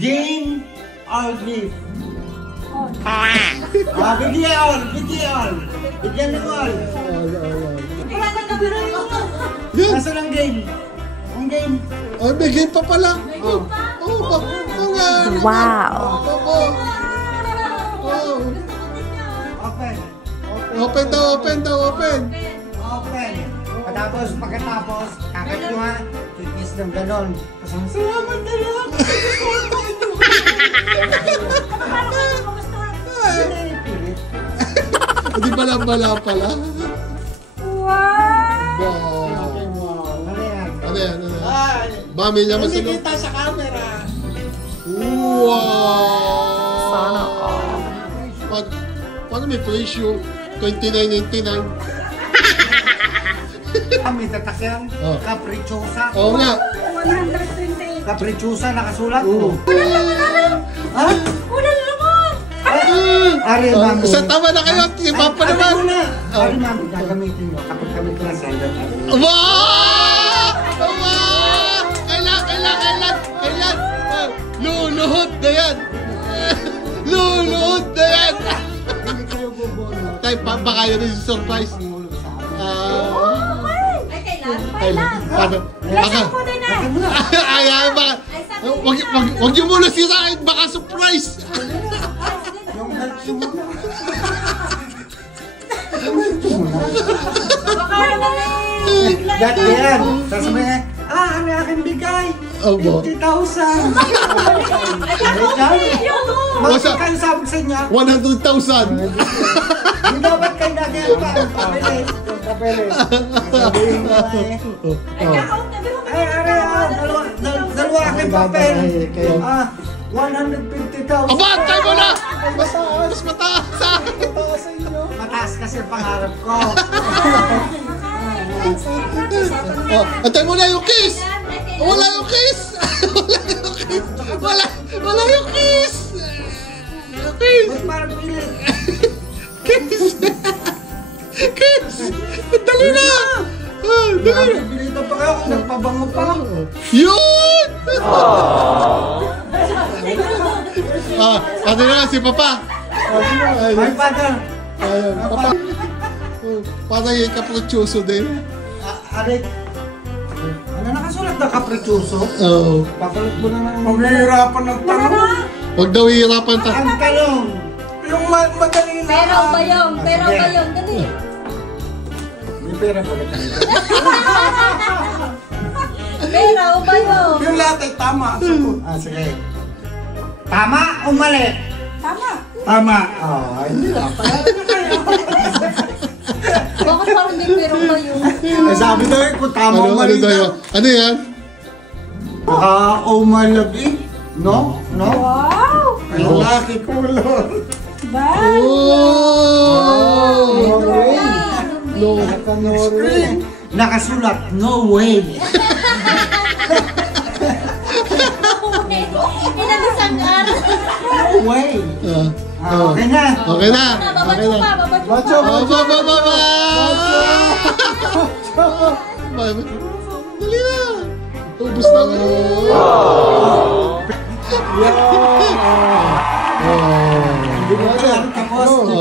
Game or gift? Bigyan all. Bigyan ng all. Nasaan ang game? Ang game. Oh, may game pa pala. Wow. Open. Open daw. Pagkatapos, kakit mo ha, kikis ng ganon. Salamat na lang! Hindi bala pala. Wow. Ano yan? Mami niya Hindi masunod. kita sa camera. Wow! Sana all. Paano may presyo? $29.99. May tatakyan. Oh. Caprichosa. Oo nga. 128. Caprichosa nakasulat. Oo. Ha? Wala naman. Ari, mami. Sa tama na kayo. Si Papa naman. Ari, mami. Gagamitin mo. Kapag kami pinasenda. Wow! Kailan? Luluhod na yan. Hindi kayo bubono. Tayo, baka yun yung surprise. Ay, kailan? Paano? Lasang mo din na. Ay, baka. Wag niyo muna sirain. Baka surprise. Yung health mo na. Baka naman Dati yan. Tapos may, ano aking bigay? Opo. 50,000. Wasa- Bakit kayo sabi sa inyo? 100,000. Hindi dapat kayo nagyan pa. Papeles. Sabihin mo ay, dalawa aking papel. 150,000. Aba, tayo mo na. Mas mataas. Mataas kasi pangarap ko. Antay mo na yung kiss. Wala yung kiss. Wala yung kiss. Ba't parang pilit? Kiss. Dali na. Dali. Pinilitan pa kayo kung nagpabango pa. Yun. Ano na si Papa? My father. Ayun, Papa. Parang yung kaprotyoso din. Arik. Ano nakasulat na kaprichoso? Oo. Papalit mo na ng... Maghihirapan ng tanong. Huwag daw hihirapan ta. Ang tanong. Yung madali na. Pera ba yun? Dali. May pera pa kita. Pera ba yun? Yung lahat ay tama. Sige. Tama o mali? Tama. Hindi lang. Bakit parang may pera ba yun? Sabi daw kung tama o mali daw. Ano yan? O malabi? No? Wow! Ay, laki kulor. Oh! No. Screen. Nakasulat, no way. Inabisang araw. No way. Okay na. Okay na. Babadyo pa. Dali na. Ubus na. Hindi mo tapos.